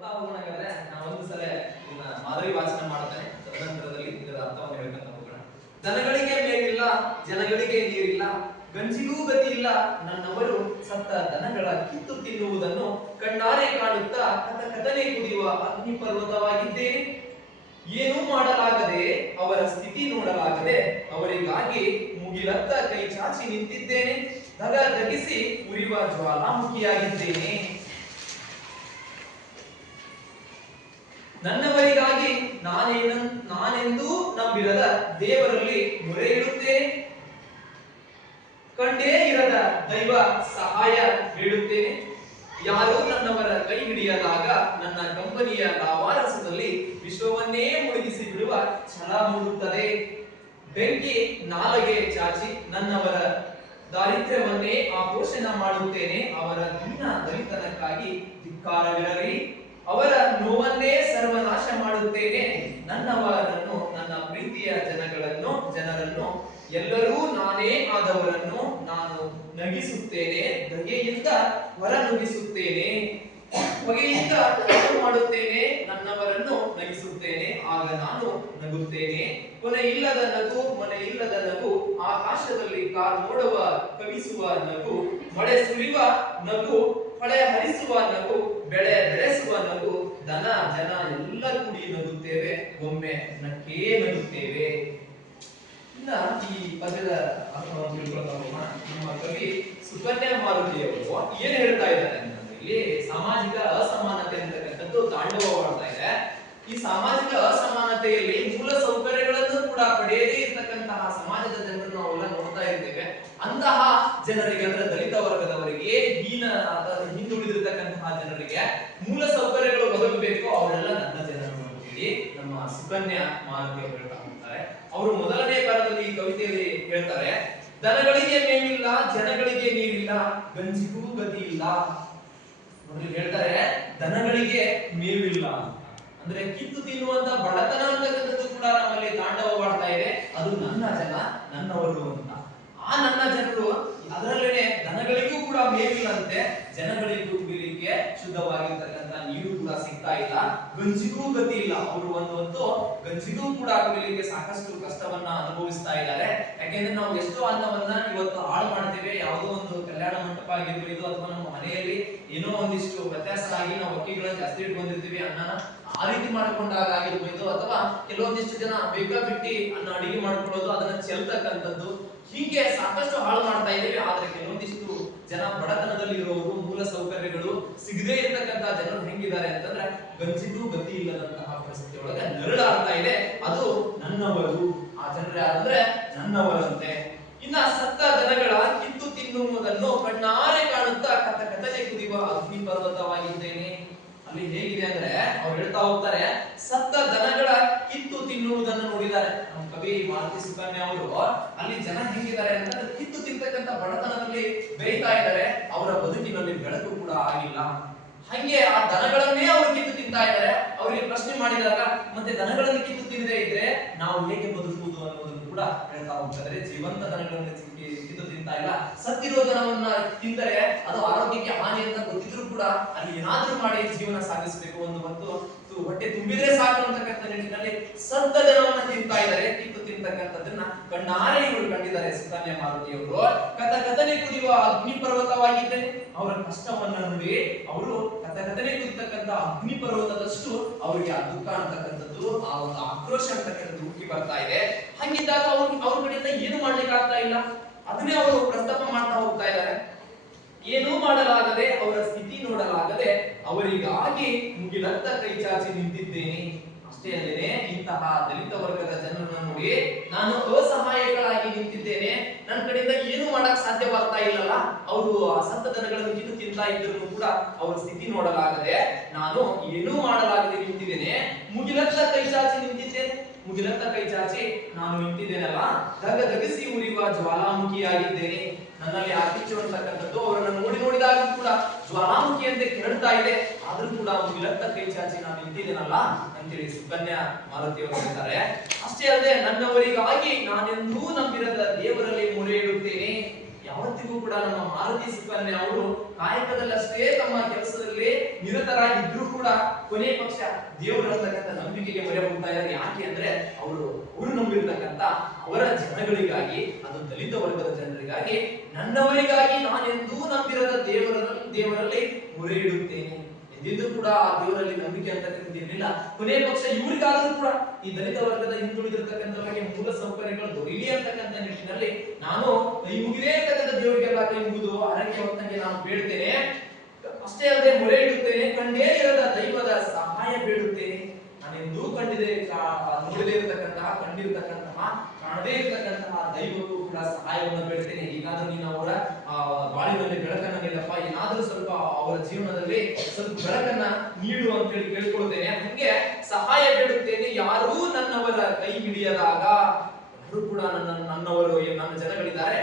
ನೋಡ್ತಾ ಹೋಗೋಣ. ಹಾಗಾದ್ರೆ ನಾನು ಒಂದು ಸಲ ಇದನ್ನ ಮಾದರಿ ವಾಚನ ಮಾಡ್ತೇನೆ, ತದನಂತರದಲ್ಲಿ ಇದರ ಅರ್ಥವನ್ನು ಹೇಳ್ಕೊಂತ ಹೋಗೋಣ. ದನಗಳಿಗೆ ಮೇವಿಲ್ಲ, ಜನಗಳಿಗೆ ನೀರಿಲ್ಲ, ಗಂಜಿಗೂ ಗತಿ ಇಲ್ಲ, ನನ್ನವರು ಸತ್ತ ದನಗಳ ಕಿತ್ತು ತಿನ್ನುವುದನ್ನು ಕಣ್ಣಾರೆ ಕಾಣುತ್ತಾ ಕಥಕಥನೆ ಕುದಿಯುವ ಅಗ್ನಿ ಪರ್ವತವಾಗಿದ್ದೇನೆ. ಏನೂ ಮಾಡಲಾಗದೆ, ಅವರ ಸ್ಥಿತಿ ನೋಡಲಾಗದೆ, ಅವರಿಗಾಗಿ ಮುಗಿಲತ್ತ ಕೈ ಚಾಚಿ ನಿಂತಿದ್ದೇನೆ. ಧಗ ಧಗಿಸಿ ಉರಿಯುವ ಜ್ವಾಲಾಮುಖಿಯಾಗಿದ್ದೇನೆ. ನನ್ನವರಿಗಾಗಿ ನಾನೆಂದೂ ನಂಬಿರದ ದೇವರಲ್ಲಿ ಮೊರೆ ಇಡುತ್ತೇನೆ. ಕಂಡೇ ಇರದ ದೈವ ಸಹಾಯ ಬೇಡುತ್ತೇನೆ. ಯಾರೋ ನನ್ನವರ ಕೈ ಹಿಡಿಯಲಾಗ ನನ್ನ ಕಂಪನಿಯ ಲಾವಾರಸದಲ್ಲಿ ವಿಶ್ವವನ್ನೇ ಮುಳುಗಿಸಿ ಬಿಡುವ ಛಲ ಮೂಡುತ್ತದೆ. ಬೆಂಕಿ ನಾಲಗೆ ಚಾಚಿ ನನ್ನವರ ದಾರಿದ್ರ್ಯವನ್ನೇ ಆಪೋಷಣ ಮಾಡುತ್ತೇನೆ. ಅವರ ದೀನ ದಲಿತನಕ್ಕಾಗಿ ಧಿಕ್ಕಾರವಿರಲಿ, ಅವರ ನೋವನ್ನೇ ಸರ್ವನಾಶ ಮಾಡುತ್ತೇನೆ. ನನ್ನವರನ್ನು, ನನ್ನ ಪ್ರೀತಿಯ ಜನರನ್ನು ಎಲ್ಲರೂ ನಾನೇ ಆದವರನ್ನು ನಾನು ನಗಿಸುತ್ತೇನೆ. ಧಗೆಯಿಂದ ಹೊರ ನುಗ್ಗಿಸುತ್ತೇನೆ, ಹೊಗೆಯಿಂದ ಮಾಡುತ್ತೇನೆ. ನನ್ನವರನ್ನು ನಗಿಸುತ್ತೇನೆ, ಆಗ ನಾನು ನಗುತ್ತೇನೆ. ಕೊನೆ ಇಲ್ಲದ ನಗು, ಮನೆ ಇಲ್ಲದ ನಗು, ಆಕಾಶದಲ್ಲಿ ಕಾರ್ಮೋಡವ ಕವಿಸುವ ನಗು, ಮಳೆ ಸುರಿಯುವ ನಗು, ಹೊಳೆ ಹರಿಸುವ ನಗು, ಬೆಳೆ ಬೆಳೆಸುವ ನಗು. ದನ ಜನ ಎಲ್ಲ ಕೂಡಿ ನಗುತ್ತೇವೆ, ಒಮ್ಮೆ ನಕ್ಕೇ ನಗುತ್ತೇವೆ. ಇನ್ನ ಈ ಪದ್ಯದ ಅರ್ಥವನ್ನು ತಿಳ್ಕೊಳ್ತಾ ಹೋಗೋಣ. ನಮ್ಮ ಕವಿ ಸುಕನ್ಯಾ ಮಾರುತಿಯವರು ಏನ್ ಹೇಳ್ತಾ ಇದ್ದಾರೆ ಅಂತಂದ್ರೆ, ಇಲ್ಲಿ ಸಾಮಾಜಿಕ ಅಸಮಾನತೆ ಅಂತಕ್ಕಂಥದ್ದು ತಾಂಡವವಾಡ್ತಾ ಇದೆ. ಈ ಸಾಮಾಜಿಕ ಅಸಮಾನತೆಯಲ್ಲಿ ಮೂಲ ಸೌಕರ್ಯಗಳನ್ನು ಕೂಡ ಪಡೆಯದೇ ಇರತಕ್ಕಂತಹ ಸಮಾಜದ ಜನರನ್ನು ನಾವೆಲ್ಲ ನೋಡ್ತಾ ಇರ್ತೇವೆ. ಅಂತಹ ಜನರಿಗೆ, ಅಂದ್ರೆ ದಲಿತ ವರ್ಗದವರಿಗೆ, ಹಿಂದುಳಿದಿರತಕ್ಕಂತಹ ಜನರಿಗೆ ಮೂಲ ಸೌಕರ್ಯಗಳು ಒದಗಬೇಕು. ಅವರೆಲ್ಲ ನನ್ನ ಜನರು ಅಂತ ಹೇಳಿ ನಮ್ಮ ಸುಕನ್ಯಾ ಮಾರುತಿ ಅವರು ಹೇಳ್ತಾ ಹೋಗ್ತಾರೆ. ಅವರು ಮೊದಲನೇ ಕಾಲದಲ್ಲಿ ಈ ಕವಿತೆಯಲ್ಲಿ ಹೇಳ್ತಾರೆ, ದನಗಳಿಗೆ ಮೇವಿಲ್ಲ, ಜನಗಳಿಗೆ ನೀರಿಲ್ಲ, ಗಂಜಿಗೂ ಗತಿ ಇಲ್ಲ. ಮೊದಲು ಹೇಳ್ತಾರೆ ದನಗಳಿಗೆ ಮೇವಿಲ್ಲ ಅಂದ್ರೆ ಕಿತ್ತು ತಿನ್ನುವಂತ ಬಡತನ ಅಂತಕ್ಕಂಥದ್ದು ಕೂಡ ನಮ್ಮಲ್ಲಿ ತಾಂಡವವಾಡ್ತಾ ಇದೆ. ಅದು ನನ್ನ ಜನ, ನನ್ನವರು ಅಂತ. ಆ ನನ್ನ ಜನರು ಅದರಲ್ಲೇನೆ ದನಗಳಿಗೂ ಕೂಡ ಮೇವಿಲ್ಲಂತೆ, ಜನಗಳಿಗೂ ಕುಡಿಲಿಕ್ಕೆ ಶುದ್ಧವಾಗಿರ್ತಕ್ಕಂಥ ನೀರು ಕೂಡ ಸಿಗ್ತಾ ಇಲ್ಲ, ಗಂಜಿಗೂ ಗತಿ ಇಲ್ಲ. ಅವರು ಒಂದು ಗಂಜಿಗೂ ಕೂಡ ಕುಡಿಲಿಕ್ಕೆ ಸಾಕಷ್ಟು ಕಷ್ಟವನ್ನ ಅನುಭವಿಸ್ತಾ ಇದ್ದಾರೆ. ಯಾಕೆಂದ್ರೆ ನಾವು ಎಷ್ಟೋ ಅನ್ನವನ್ನ ಇವತ್ತು ಹಾಳು ಮಾಡ್ತೇವೆ. ಯಾವುದೋ ಒಂದು ಕಲ್ಯಾಣ ಮಂಟಪ ಆಗಿರ್ಬೋದು, ಅಥವಾ ನಮ್ಮ ಮನೆಯಲ್ಲಿ ಏನೋ ಒಂದಿಷ್ಟು ವ್ಯತ್ಯಾಸ ಆಗಿ ನಾವು ಅಕ್ಕಿಗಳನ್ನ ಜಾಸ್ತಿ ಇಟ್ಕೊಂಡಿರ್ತೀವಿ, ಅನ್ನನ ಆ ರೀತಿ ಮಾಡ್ಕೊಂಡಾಗ ಆಗಿರ್ಬೋದು, ಅಥವಾ ಕೆಲವೊಂದಿಷ್ಟು ಜನ ಬೇಕಾಬಿಟ್ಟಿ ಅನ್ನ ಅಡಿಗೆ ಮಾಡ್ಕೊಳ್ಳೋದು, ಅದನ್ನ ಚೆಲ್ತಕ್ಕಂಥದ್ದು, ಹೀಗೆ ಸಾಕಷ್ಟು ಹಾಳು ಮಾಡ್ತಾ ಇದ್ದೇವೆ. ಆದ್ರೆ ಕೆಲವೊಂದಿಷ್ಟು ಜನ ಬಡತನದಲ್ಲಿ ಇರೋರು, ಮೂಲ ಸೌಕರ್ಯಗಳು ಸಿಗದೇ ಇರತಕ್ಕಂತ ಜನರು ಹೆಂಗಿದ್ದಾರೆ ಅಂತಂದ್ರೆ ಗಂಜಿಗೂ ಗತಿ ಇಲ್ಲದಂತಹ ಪರಿಸ್ಥಿತಿ ಒಳಗೆ ನರಳಾಗ್ತಾ ಇದೆ. ಅದು ನನ್ನವರು. ಆ ಜನರು ಯಾರಂದ್ರೆ ನನ್ನವರಂತೆ. ಇನ್ನ ಸತ್ತ ದನಗಳ ಕಿತ್ತು ತಿನ್ನುವುದನ್ನು ಕಣ್ಣಾರೆ ಕಾಣುತ್ತಾ ಕಥಕಥನೆ ಕುದಿಯುವ ಅಗ್ನಿ ಪರ್ವತವಾಗಿದ್ದೇನೆ. ಅಲ್ಲಿ ಹೇಗಿದೆ ಅಂದ್ರೆ ಅವ್ರು ಹೇಳ್ತಾ ಹೋಗ್ತಾರೆ, ಸತ್ತ ದನಗಳ ಕಿತ್ತು ತಿನ್ನುವುದನ್ನು ನೋಡಿದ್ದಾರೆ. ನಮ್ಮ ಕವಿ ಮಾರುತಿ ಸುಕನ್ಯಾ ಅವರು ಅಲ್ಲಿ ಜನ ಹೆಂಗಿದ್ದಾರೆ ಅಂತಂದ್ರೆ ಕಿತ್ತು ತಿಂತಕ್ಕಂತ ಬಡತನದಲ್ಲಿ ಬೇಯ್ತಾ ಇದ್ದಾರೆ. ಅವರ ಬದುಕಿನಲ್ಲಿ ಬೆಳಕು ಕೂಡ ಆಗಿಲ್ಲ. ಹಂಗೆ ಆ ದನಗಳನ್ನೇ ಅವರು ಕಿತ್ತು ತಿಂತಾ ಇದ್ದಾರೆ. ಅವರಿಗೆ ಪ್ರಶ್ನೆ ಮಾಡಿದಾಗ, ಮತ್ತೆ ದನಗಳನ್ನು ಕಿತ್ತು ತಿನ್ನದೇ ಇದ್ರೆ ನಾವು ಹೇಗೆ ಬದುಕುವುದು ಅನ್ನೋದನ್ನು ಕೂಡ ಹೇಳ್ತಾ ಹೋಗ್ತಾರೆ. ಜೀವಂತ ದನಗಳನ್ನು ಕಿತ್ತು ತಿಂತಾ ಇಲ್ಲ, ಸತ್ತಿರೋ ದನವನ್ನ ತಿಂದರೆ ಅದು ಆರೋಗ್ಯಕ್ಕೆ ಹಾನಿ ಅಂತ ಗೊತ್ತಿದ್ರು ಕೂಡ ಅಲ್ಲಿ ಏನಾದ್ರೂ ಮಾಡಿ ಜೀವನ ಸಾಗಿಸಬೇಕು, ಒಂದು ಹೊಟ್ಟೆ ತುಂಬಿದ್ರೆ ಸಾಕು ಅಂತಕ್ಕಂಥ ನಿಟ್ಟಿನಲ್ಲಿ ಸತ್ತ ದನವನ್ನ ತಿಂತಾ ಇದ್ದಾರೆ. ಕಿತ್ತು ತಿಂತಕ್ಕಂಥದ್ದನ್ನ ಕಣ್ಣಾರೆ ಇವರು ಕಂಡಿದ್ದಾರೆ ಸುಕನ್ಯಾ ಮಾರುತಿಯವರು. ಕಥಕಥನೆ ಕುದಿಯುವ ಅಗ್ನಿ ಪರ್ವತವಾಗಿದ್ದೇನೆ. ಅವರ ಕಷ್ಟವನ್ನ ನೋಡಿ ಅವರು ಕಥಕಥನೆ ಕುದಿತಕ್ಕಂಥ ಅಗ್ನಿ ಪರ್ವತದಷ್ಟು ಅವರಿಗೆ ಆ ದುಃಖ ಅಂತಕ್ಕಂಥದ್ದು, ಆ ಒಂದು ಆಕ್ರೋಶ ಅಂತಕ್ಕಂಥದ್ದು ಉಕ್ಕಿ ಬರ್ತಾ ಇದೆ. ಹಂಗಿದ್ದಾಗ ಅವ್ರ ಕಡೆಯಿಂದ ಏನು ಮಾಡ್ಲಿಕ್ಕೆ ಆಗ್ತಾ ಇಲ್ಲ. ಅದನ್ನೇ ಅವರು ಪ್ರಸ್ತಾಪ ಮಾಡ್ತಾ ಹೋಗ್ತಾ ಇದ್ದಾರೆ. ಏನೂ ಮಾಡಲಾಗದೆ, ಅವರ ಸ್ಥಿತಿ ನೋಡಲಾಗದೆ, ಅವರಿಗಾಗಿ ಮುಗಿಲತ್ತ ಕೈ ಚಾಚಿ ನಿಂತಿದ್ದೇನೆ. ಅಷ್ಟೇ ಅಲ್ಲದೆ ಇಂತಹ ದಲಿತ ವರ್ಗದ ಜನರನ್ನು ನೋಡಿ ನಾನು ಅಸಹಾಯಕಳಾಗಿ ನಿಂತಿದ್ದೇನೆ. ನನ್ನ ಕಡೆಯಿಂದ ಏನು ಮಾಡಕ್ ಸಾಧ್ಯವಾಗ್ತಾ ಇಲ್ಲಲ್ಲ. ಅವರು ಸತ್ತ ದನಗಳನ್ನು ಕಿತ್ತು ತಿಂತಾ ಇದ್ರು ಕೂಡ ಅವರ ಸ್ಥಿತಿ ನೋಡಲಾಗದೆ ನಾನು ಏನೂ ಮಾಡಲಾಗದೆ ನಿಂತಿದ್ದೇನೆ. ಮುಗಿಲತ್ತ ಕೈ ಚಾಚಿ ನಿಂತಿದ್ದೇನೆ. ಮುಗಿಲತ್ತ ಕೈ ಚಾಚಿ ನಾನು ನಿಂತಿದ್ದೇನಲ್ಲ, ಧಗಧಗಿಸಿ ಉರಿಯುವ ಜ್ವಾಲಾಮುಖಿಯಾಗಿದ್ದೇನೆ. ನನ್ನಲ್ಲಿ ಆ ಕಿಚ್ಚು ಅಂತಕ್ಕಂಥದ್ದು ಅವರನ್ನು ನೋಡಿದಾಗ ಕೂಡ ಜ್ವಾಲಾಮುಖಿಯಂತೆ ಕೆರಳ್ತಾ ಇದೆ. ಆದ್ರೂ ಕೂಡ ಮುಗಿಲತ್ತ ಕೈ ಚಾಚಿ ನಾನು ನಿಂತಿದ್ದೇನಲ್ಲ ಅಂತೇಳಿ ಸುಕನ್ಯಾ ಮಾರುತಿ ಅವರು ಹೇಳ್ತಾರೆ. ಅಷ್ಟೇ ಅಲ್ಲದೆ ನನ್ನವರಿಗಾಗಿ ನಾನೆಂದೂ ನಂಬಿರದ ದೇವರಲ್ಲಿ ಮೊರೆ ಇಡುತ್ತೇನೆ. ಯಾವತ್ತಿಗೂ ಕೂಡ ನಮ್ಮ ಮಾರುತಿ ಸುಕನ್ಯಾ ಅವರು ಕಾಯಕದಲ್ಲಷ್ಟೇ ತಮ್ಮ ಕೆಲಸದಲ್ಲಿ ನಿರತರಾಗಿದ್ರು ಕೂಡ ಕೂಡ ಕೊನೆ ಪಕ್ಷ ದೇವರು ಅಂತಕ್ಕಂಥ ನಂಬಿಕೆಗೆ ಮೊರೆ ಹೋಗ್ತಾ ಇದ್ದಾರೆ. ಯಾಕೆ ಅಂದ್ರೆ ಅವರು ನಂಬಿರ್ತಕ್ಕಂಥ ಅವರ ಜನಗಳಿಗಾಗಿ, ಅದು ದಲಿತ ವರ್ಗದ ಜನರಿಗಾಗಿ, ನನ್ನವರಿಗಾಗಿ ನಾನೆಂದೂ ನಂಬಿರದ ದೇವರಲ್ಲಿ ಮೊರೆ ಇಡುತ್ತೇನೆ. ಎಂದಿದ್ದು ಕೂಡ ಆ ದೇವರಲ್ಲಿ ನಂಬಿಕೆ ಅಂತಕ್ಕಂಥದ್ದು ಇರಲಿಲ್ಲ. ಕೊನೆ ಪಕ್ಷ ಇವರಿಗಾದ್ರೂ ಕೂಡ ಈ ದಲಿತ ವರ್ಗದ ಹಿಂದುಳಿದಿರ್ತಕ್ಕಂಥವರಿಗೆ ಮೂಲ ಸೌಕರ್ಯಗಳು ದೊರೆಯಲಿ ಅಂತಕ್ಕಂಥ ನಿಟ್ಟಿನಲ್ಲಿ ನಾನು ಕೈ ಮುಗಿದೇ ಇರ್ತಕ್ಕಂಥ ದೇವರಿಗೆಲ್ಲ ಕೈ ಮುಗಿದು ಹರಕೆ ಹೊತ್ತಂಗೆ ನಾನು ಬೇಡ್ತೇನೆ. ಅಷ್ಟೇ ಅಲ್ಲದೆ ಮೊರೆ ಇಡುತ್ತೇನೆ, ಕಂಡೇ ಇರದ ದೈವದ ಸಹಾಯ ಬೇಡುತ್ತೇನೆ. ನಾನೆಂದೂ ನೋಡದೇ ಇರತಕ್ಕಂತಹ, ಕಂಡಿರ್ತಕ್ಕಂತಹ, ಕಾಣದೇ ಇರತಕ್ಕಂತಹ ದೈವಕ್ಕೂ ಕೂಡ ಸಹಾಯವನ್ನು ಬೇಡ್ತೇನೆ. ಈಗಾದ್ರೂ ನೀನು ಅವರ ಬಾಳಿನಲ್ಲಿ ಬೆಳಕನ್ನ ನೀಡಪ್ಪ, ಏನಾದ್ರೂ ಸ್ವಲ್ಪ ಅವರ ಜೀವನದಲ್ಲಿ ಸ್ವಲ್ಪ ಬೆಳಕನ್ನ ನೀಡು ಅಂತೇಳಿ ಕೇಳ್ಕೊಳ್ತೇನೆ. ಹಂಗೆ ಸಹಾಯ ಬೇಡುತ್ತೇನೆ. ಯಾರೂ ನನ್ನವರ ಕೈ ಹಿಡಿಯದಾಗ, ಯಾರು ಕೂಡ ನನ್ನವರು, ನನ್ನ ಜನಗಳಿದ್ದಾರೆ,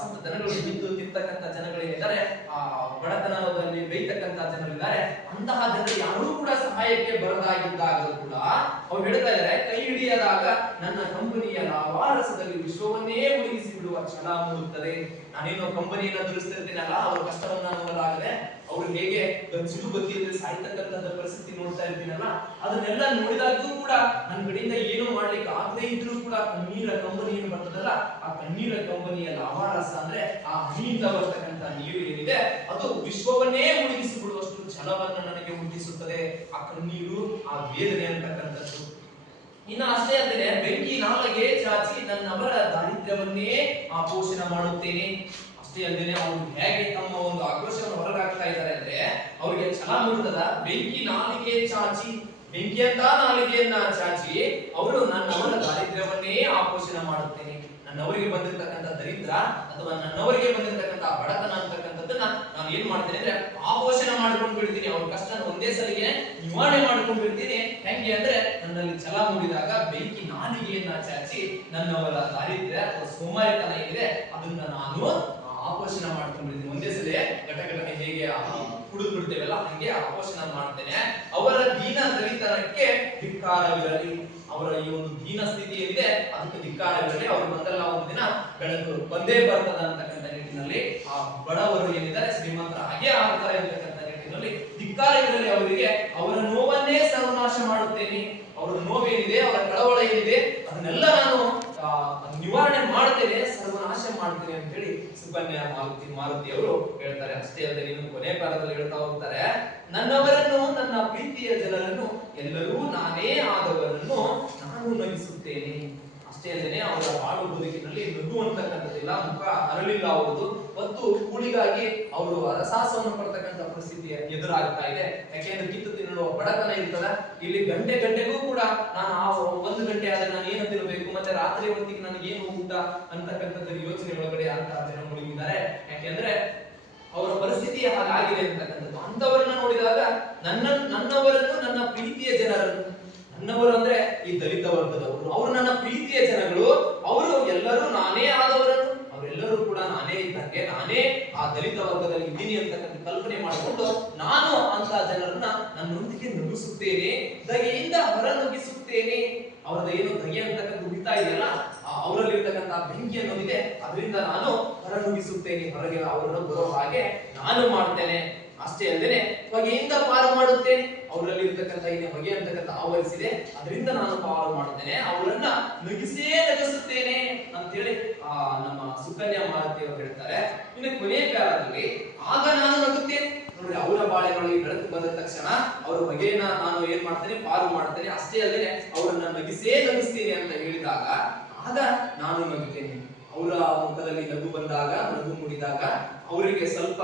ಸಂತ ಜನಗಳು ಬಿದ್ದು ತಿಂತಕ್ಕಂಥ ಜನಗಳೇನಿದ್ದಾರೆ, ಬಡತನದಲ್ಲಿ ಬೇಯ್ತಕ್ಕಂಥ ಜನರಿದ್ದಾರೆ, ಅಂತಹ ಜನರು ಯಾರೂ ಕೂಡ ಸಹಾಯಕ್ಕೆ ಬರದಾಗಿದ್ದಾಗ ಕೂಡ ಅವ್ರು ಹೇಳ್ತಾ ಇದ್ದಾರೆ, ಕೈ ಹಿಡಿಯದಾಗ ನನ್ನ ಕಂಪನಿಯ ಲಾಭಾರಸದಲ್ಲಿ ವಿಶ್ವವನ್ನೇ ಮುಳುಗಿಸಿ ಬಿಡುವ ಛಲ ಮೂಡುತ್ತದೆ. ನಾನೇನೋ ಕಂಪನಿಯನ್ನ ದುರಿಸ್ತಿರ್ತೇನಲ್ಲ, ಅವ್ರ ಕಷ್ಟವನ್ನ ನೋಡಲಾಗದೆ, ಅವ್ರು ಹೇಗೆ ಸಿಡು ಬತ್ತಿಯಲ್ಲಿ ಸಾಯ್ತಕ್ಕಂಥ ಪರಿಸ್ಥಿತಿ ನೋಡ್ತಾ ಇರ್ತೀನಲ್ಲ, ಅದನ್ನೆಲ್ಲ ನೋಡಿದಾಗೂ ಕೂಡ ನನ್ನ ಕಡೆಯಿಂದ ಏನೋ ಮಾಡ್ಲಿಕ್ಕೆ ಆಗದೆ ಇದ್ರೂ ಕೂಡ ಕಣ್ಣೀರ ಕಂಪನಿಯನ್ನು ಬರ್ತದಲ್ಲ, ಆ ಕಣ್ಣೀರ ಕಂಪನಿಯ ಲಾಭಾರಸ ಅಂದ್ರೆ ಆ ಹನಿಯಿಂದ ಬರ್ತಕ್ಕಂಥ ನೀರು ಏನಿದೆ, ಅದು ವಿಶ್ವವನ್ನೇ ಮುಳುಗಿಸಿ ಬಿಡುವಷ್ಟು ಛಲವನ್ನ ನನಗೆ ಹುಟ್ಟಿಸುತ್ತದೆ. ಆ ಕಣ್ಣೀರು, ಆ ವೇದನೆ ಅಂತಕ್ಕಂಥದ್ದು. ಇನ್ನು ಅಷ್ಟೇ ಅಲ್ಲದೆ, ಬೆಂಕಿ ನಾಲಗೆ ಚಾಚಿ ನನ್ನವರ ದಾರಿದ್ರ್ಯವನ್ನೇ ಪೋಷಣೆ ಮಾಡುತ್ತೇನೆ. ಅಷ್ಟೇ ಅಲ್ಲದೆ ಅವರು ಹೇಗೆ ತಮ್ಮ ಒಂದು ಆಕ್ರೋಶವನ್ನು ಹೊರಗಾಗ್ತಾ ಇದ್ದಾರೆ ಅಂದ್ರೆ, ಅವ್ರಿಗೆ ಛಲ ಮೂಡುತ್ತದ. ಬೆಂಕಿ ನಾಲಿಗೆ ಚಾಚಿ, ಬೆಂಕಿಯಂತ ನಾಲಿಗೆಯನ್ನ ಚಾಚಿ ಅವರು ನನ್ನವರ ದಾರಿದ್ರ್ಯವನ್ನೇ ಪೋಷಣೆ ಮಾಡುತ್ತೇನೆ. ನನ್ನವರಿಗೆ ಬಂದಿರತಕ್ಕಂಥ ದರಿದ್ರ ಅಥವಾ ನನ್ನವರಿಗೆ ಬಂದಿರತಕ್ಕಂಥ ಬಡತನ ಅಂತಕ್ಕಂಥದ್ದನ್ನ ನಾನು ಏನ್ ಮಾಡ್ತೇನೆ ಅಂದ್ರೆ ಆಪೋಷಣೆ ಮಾಡ್ಕೊಂಡು ಬಿಡ್ತೀನಿ. ಅವ್ರ ಕಷ್ಟ ಒಂದೇ ಸಲಿಗೆ ನಿವಾರಣೆ ಮಾಡ್ಕೊಂಡು ಬಿಡ್ತೀನಿ. ಹೆಂಗೆ ಅಂದ್ರೆ, ನನ್ನಲ್ಲಿ ಛಲ ಮೂಡಿದಾಗ ಬೆಂಕಿ ನಾಲಿಗೆಯನ್ನ ಚಾಚಿ ನನ್ನವರ ದಾರಿದ್ರ್ಯ ಅಥವಾ ಸೋಮಾರಿತನ ಏನಿದೆ ಅದನ್ನ ನಾನು ಆಪೋಷಣೆ ಮಾಡ್ಕೊಂಡು ಬಿಡ್ತೀನಿ. ಒಂದೇ ಸಲ ಘಟನೆ ಹೇಗೆ ಕುಡಿದು ಬಿಡ್ತೇವಲ್ಲ, ಹಂಗೆ ಆಪೋಷಣೆ ಮಾಡ್ತೇನೆ. ಅವರ ದೀನ ದಲಿತನಕ್ಕೆ ಧಿಕ್ಕಾರವಿರಲಿ. ಅವರ ಈ ಒಂದು ದೀನ ಸ್ಥಿತಿ ಏನಿದೆ ಅದಕ್ಕೆ ಧಿಕ್ಕಾರವಿರಲಿ. ಅವರು ಬಂದಲ್ಲ ಒಂದು ದಿನ ಬೆಳಕು ಬಂದೇ ಬರ್ತದ ಅಂತಕ್ಕಂಥ ನಿಟ್ಟಿನಲ್ಲಿ ಆ ಬಡವರು ಏನಿದ್ದಾರೆ ಶ್ರೀಮಂತರ ಹಾಗೆ ಆಗ್ತಾರೆ ಅಂತಕ್ಕಂಥ ನಿಟ್ಟಿನಲ್ಲಿ ಧಿಕ್ಕಾರವಿರಲಿ ಅವರಿಗೆ. ಅವರ ನೋವನ್ನೇ ಸರ್ವನಾಶ ಮಾಡುತ್ತೇನೆ. ಅವರ ನೋವೇನಿದೆ, ಅವರ ಕಳವಳ ಏನಿದೆ, ಅದನ್ನೆಲ್ಲ ನಾನು ನಿವಾರಣೆ ಮಾಡ್ತೇನೆ, ಸರ್ವನಾಶ ಮಾಡ್ತೇನೆ ಅಂತ ಹೇಳಿ ಸುಕನ್ಯಾ ಮಾರುತಿ ಅವರು ಹೇಳ್ತಾರೆ. ಅಷ್ಟೇ ಅಲ್ಲದೆ ಇನ್ನು ಕೊನೆ ಕಾಲದಲ್ಲಿ ಹೇಳ್ತಾ ಹೋಗ್ತಾರೆ, ನನ್ನವರನ್ನು, ನನ್ನ ಪ್ರೀತಿಯ ಜನರನ್ನು, ಎಲ್ಲರೂ ನಾನೇ ಆದವರನ್ನು ನಾನು ನಗಿಸುತ್ತೇನೆ. ಅಷ್ಟೇ ಅಲ್ಲದೆ ಅವರ ಬಾಳು ಬದುಕಿನಲ್ಲಿ ನಗು ಅಂತಕ್ಕಂಥದ್ದಿಲ್ಲ, ಮುಖ ಅರಳಿಲ್ಲ ಅವರದು. ಮತ್ತು ಕೂಳಿಗಾಗಿ ಅವರು ರಸಾಸವನ್ನು ಪಡ್ತಕ್ಕಂಥ ಪರಿಸ್ಥಿತಿ ಎದುರಾಗ್ತಾ ಇದೆ. ಯಾಕೆಂದ್ರೆ ಕಿತ್ತು ತಿನ್ನುವ ಬಡತನ ಇರ್ತದ. ಇಲ್ಲಿ ಗಂಟೆಗೂ ಕೂಡ ನಾನು ಆ 1 ಗಂಟೆ ಆದ್ರೆ ನಾನು ಏನು ತಿನ್ನಬೇಕು, ಮತ್ತೆ ರಾತ್ರಿ ಹೊತ್ತಿಗೆ ನನಗೆ ಏನು ಊಟ ಅಂತಕ್ಕಂಥದ್ದು ಯೋಚನೆ ಒಳಗಡೆ ಅಂತ ಜನ ಮುಳುಗಿದ್ದಾರೆ. ಯಾಕೆಂದ್ರೆ ಅವರ ಪರಿಸ್ಥಿತಿ ಹಾಗಾಗಿದೆ ಅಂತಕ್ಕಂಥದ್ದು. ಅಂತವರನ್ನ ನೋಡಿದಾಗ ನನ್ನವರನ್ನು, ನನ್ನ ಪ್ರೀತಿಯ ಜನರನ್ನು, ನನ್ನವರು ಅಂದ್ರೆ ಈ ದಲಿತ ವರ್ಗದವರು, ಅವರು ನನ್ನ ಪ್ರೀತಿಯ ಜನಗಳು, ಅವರು ಎಲ್ಲರೂ ನಾನೇ ಆದವರನ್ನು, ಅವರೆಲ್ಲರೂ ಕೂಡ ನಾನೇ ಇದ್ದಂಗೆ, ನಾನೇ ಆ ದಲಿತ ವರ್ಗದಲ್ಲಿ ಇದ್ದೀನಿ ಅಂತಕ್ಕಂಥ ಕಲ್ಪನೆ ಮಾಡಿಕೊಂಡು ನಾನು ಅಂತ ಜನರನ್ನ ನನ್ನೊಂದಿಗೆ ನಗಿಸುತ್ತೇನೆ, ದಗೆಯಿಂದ ಹೊರ ನುಗ್ಗಿಸುತ್ತೇನೆ. ಅವರದ ಏನು ದಗೆ ಅಂತಕ್ಕಂಥ ಉಳಿತಾ ಇದೆಯಲ್ಲ, ಅವರಲ್ಲಿ ಇರ್ತಕ್ಕಂಥ ಬೆಂಕಿ ಅನ್ನೋದಿದೆ, ಅದರಿಂದ ನಾನು ಹೊರ ನುಗ್ಗಿಸುತ್ತೇನೆ, ಹೊರಗೆ ಅವರನ್ನು ಬರೋ ಹಾಗೆ ನಾನು ಮಾಡ್ತೇನೆ. ಅಷ್ಟೇ ಅಲ್ಲದೆ ಹೊಗೆಯಿಂದ ಪಾರು ಮಾಡುತ್ತೇನೆ. ಅವರಲ್ಲಿ ಇರ್ತಕ್ಕಂಥ ಏನು ಹೊಗೆ ಅಂತಕ್ಕಂಥ ಆವರಿಸಿದೆ, ಅದರಿಂದ ನಾನು ಪಾರು ಮಾಡುತ್ತೇನೆ, ಅವರನ್ನ ನಗಿಸುತ್ತೇನೆ ಅಂತ ಹೇಳಿ ನಮ್ಮ ಸುಕನ್ಯಾ ಮಾರುತಿ ಅವರು ಹೇಳ್ತಾರೆ. ಇನ್ನು ಕೊನೆಯ ಕಾಲದಲ್ಲಿ ಆಗ ನಾನು ನಗುತ್ತೇನೆ. ನೋಡ್ರಿ, ಅವರ ಬಾಳೆನೊಳಗೆ ಬೆಳಕು ಬಂದ ತಕ್ಷಣ ಅವರ ಹೊಗೆಯನ್ನ ನಾನು ಏನ್ ಮಾಡ್ತೇನೆ, ಪಾರು ಮಾಡ್ತೇನೆ. ಅಷ್ಟೇ ಅಲ್ಲದೆ ಅವರನ್ನ ನಗಿಸ್ತೇನೆ ಅಂತ ಹೇಳಿದಾಗ ಆಗ ನಾನು ನಗುತ್ತೇನೆ. ಅವರ ಮುಖದಲ್ಲಿ ನಗು ಬಂದಾಗ, ನಗು ಮೂಡಿದಾಗ ಅವರಿಗೆ ಸ್ವಲ್ಪ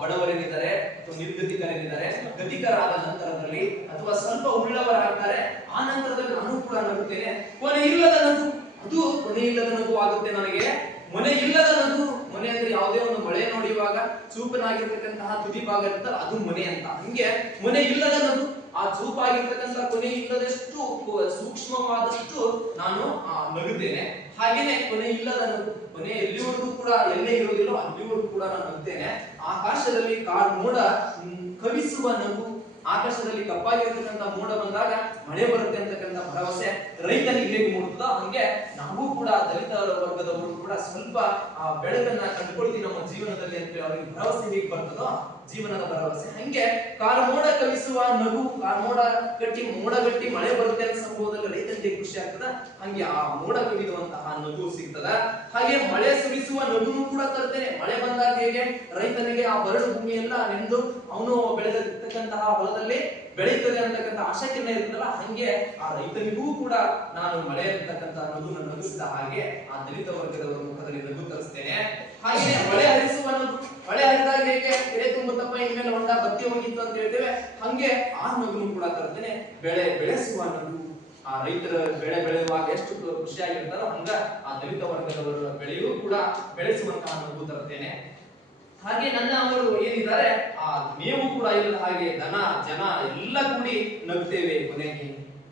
ಬಡವರೇನಿದ್ದಾರೆ ಅಥವಾ ನಿರ್ಗತಿಕರೇನಿದ್ದಾರೆ, ಗತಿಕರಾದ ನಂತರದಲ್ಲಿ ಅಥವಾ ಸ್ವಲ್ಪ ಉಳ್ಳವರಾಗ್ತಾರೆ, ಆ ನಂತರದಲ್ಲಿ ನಾನು ಕೂಡ ನಗುತ್ತೇನೆ. ಕೊನೆ ಇಲ್ಲದ ನಗು, ಅದು ಕೊನೆ ಇಲ್ಲದ ನಗು ಆಗುತ್ತೆ ನನಗೆ. ಮೊನೆ ಇಲ್ಲದ ನಗು, ಮೊನೆ ಅಂದ್ರೆ ಯಾವುದೇ ಒಂದು ಮಳೆ ನೋಡಿಯುವಾಗ ಚೂಪನಾಗಿರ್ತಕ್ಕಂತಹ ತುದಿ ಭಾಗ ಇರುತ್ತಲ್ಲ, ಅದು ಮೊನೆ ಅಂತ. ಹಂಗೆ ಮೊನೆ ಇಲ್ಲದ ನಗು, ಆ ಚೂಪಾಗಿರ್ತಕ್ಕಂಥ ಕೊನೆ ಇಲ್ಲದಷ್ಟು ಸೂಕ್ಷ್ಮವಾದಷ್ಟು ನಾನು ನಗುತ್ತೇನೆ. ಹಾಗೇನೆ ಕೊನೆ ಇಲ್ಲದ ನಗು, ಕೊನೆ ಎಲ್ಲಿವರೆಗೂ ಕೂಡ ಎಲ್ಲೇ ಇರೋದಿಲ್ಲೋ ಅಲ್ಲಿವರೆಗೂ ಕೂಡ ನಾನು ನಗುತ್ತೇನೆ. ಆಕಾಶದಲ್ಲಿ ಮೋಡ ಕವಿಸುವ ನಗು, ಆಕಾಶದಲ್ಲಿ ಕಪ್ಪಾಗಿರ್ತಕ್ಕಂಥ ಮೋಡ ಬಂದಾಗ ಮಳೆ ಬರುತ್ತೆ ಅಂತಕ್ಕಂಥ ಭರವಸೆ ರೈತನಿಗೆ ಹೇಗೆ ಮೂಡುತ್ತದೋ ಹಂಗೆ ನಾವು ಕೂಡ ದಲಿತ ವರ್ಗದವರು ಕೂಡ ಸ್ವಲ್ಪ ಬೆಳಕನ್ನ ಕಂಡುಕೊಳ್ತೀವಿ ನಮ್ಮ ಜೀವನದಲ್ಲಿ ಅಂತ ಅವರಿಗೆ ಭರವಸೆ ಹೇಗೆ ಬರ್ತದೋ ಜೀವನದ ಭರವಸೆ. ಹಂಗೆ ಕಾರ್ಮೋಡ ಕವಿಸುವ ನಗು, ಕಾರ್ಮೋಡ ಗಟ್ಟಿ ಮೋಡ ಗಟ್ಟಿ ಮಳೆ ಬರುತ್ತೆ ಅನ್ನೋ ಸಂಭವದಲ್ಲಿ ರೈತನಿಗೆ ಖುಷಿ ಆಗ್ತದ, ಹಂಗೆ ಆ ಮೋಡ ಕವಿದುವಂತಹ ನಗು ಸಿಗ್ತದ. ಹಾಗೆ ಮಳೆ ಸುರಿಸುವ ನಗುನು ಕೂಡ ತರ್ತೇನೆ. ಮಳೆ ಬಂದಾಗ ಹೇಗೆ ರೈತನಿಗೆ ಆ ಬರಡು ಭೂಮಿ ಎಲ್ಲ ನೆಂದು ಅವನು ಬೆಳೆದಿರ್ತಕ್ಕಂತಹ ಹೊಲದಲ್ಲಿ ಬೆಳೀತದೆ ಅಂತಕ್ಕಂಥ ಆಶಾಕಿರಣ ಇರ್ತದಲ್ಲ, ಹಂಗೆ ಆ ರೈತನಿಗೂ ಕೂಡ ನಾನು ಮಳೆ ಅಂತಕ್ಕಂಥ ನಗುನ ನಗಿಸಿದ ಹಾಗೆ ಆ ದಲಿತ ವರ್ಗದವರ ಮುಖದಲ್ಲಿ ನಗು ತರಿಸ್ತೇನೆ. ಹಾಗೆ ಮಳೆ ಹರಿಸುವ ನಗು, ಮಳೆ ಹರಿದಾಗ ಹೇಗೆ ಕೆರೆ ತುಂಬುತ್ತಪ್ಪ ಇನ್ಮೇಲೆ ಹೊಂಡ ಬತ್ತಿ ಹೋಗಿತ್ತು ಅಂತ ಹೇಳ್ತೇವೆ, ಹಂಗೆ ಆ ನಗುನು ಕೂಡ ತರ್ತೇನೆ. ಬೆಳೆ ಬೆಳೆಸುವ ನಗು, ಆ ರೈತರ ಬೆಳೆ ಬೆಳೆಯುವಾಗ ಎಷ್ಟು ಖುಷಿಯಾಗಿರ್ತಾರೋ ಹಂಗ ಆ ದಲಿತ ವರ್ಗದವರ ಬೆಳೆಯೂ ಕೂಡ ಬೆಳೆಸುವಂತಹ ನಗು ತರ್ತೇನೆ. ಹಾಗೆ ನನ್ನ ಅವರು ಏನಿದ್ದಾರೆ ಆ ನೀವು ಕೂಡ ಇಲ್ಲದ ಹಾಗೆ ದನ ಜನ ಎಲ್ಲ ಕೂಡಿ ನಗ್ತೇವೆ.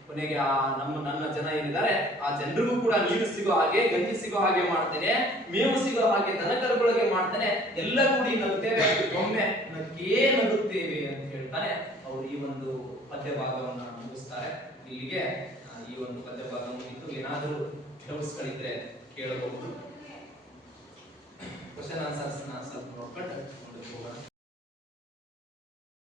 ಕೊನೆಗೆ ಆ ನನ್ನ ಜನ ಏನಿದ್ದಾರೆ ಆ ಜನರಿಗೂ ಕೂಡ ನೀರು ಸಿಗೋ ಹಾಗೆ, ಗಂಜಿ ಸಿಗೋ ಹಾಗೆ ಮಾಡ್ತೇನೆ, ಮೇವು ಸಿಗೋ ಹಾಗೆ ದನ ಕರುಗಳಿಗೆ ಮಾಡ್ತೇನೆ, ಎಲ್ಲ ಕೂಡಿ ನಗ್ತೇವೆ, ಒಮ್ಮೆ ನಕ್ಕೇ ನಗುತ್ತೇವೆ ಅಂತ ಹೇಳ್ತಾನೆ. ಅವರು ಈ ಒಂದು ಪದ್ಯ ಭಾಗವನ್ನ ಮುಗಿಸ್ತಾರೆ. ಇಲ್ಲಿಗೆ ಈ ಒಂದು ಪದ್ಯ ಭಾಗ ಮುಗಿತು. ಏನಾದರೂ ಡೌಟ್ಸ್ ಗಳಿದ್ರೆ ಕೇಳಬಹುದು. Question answer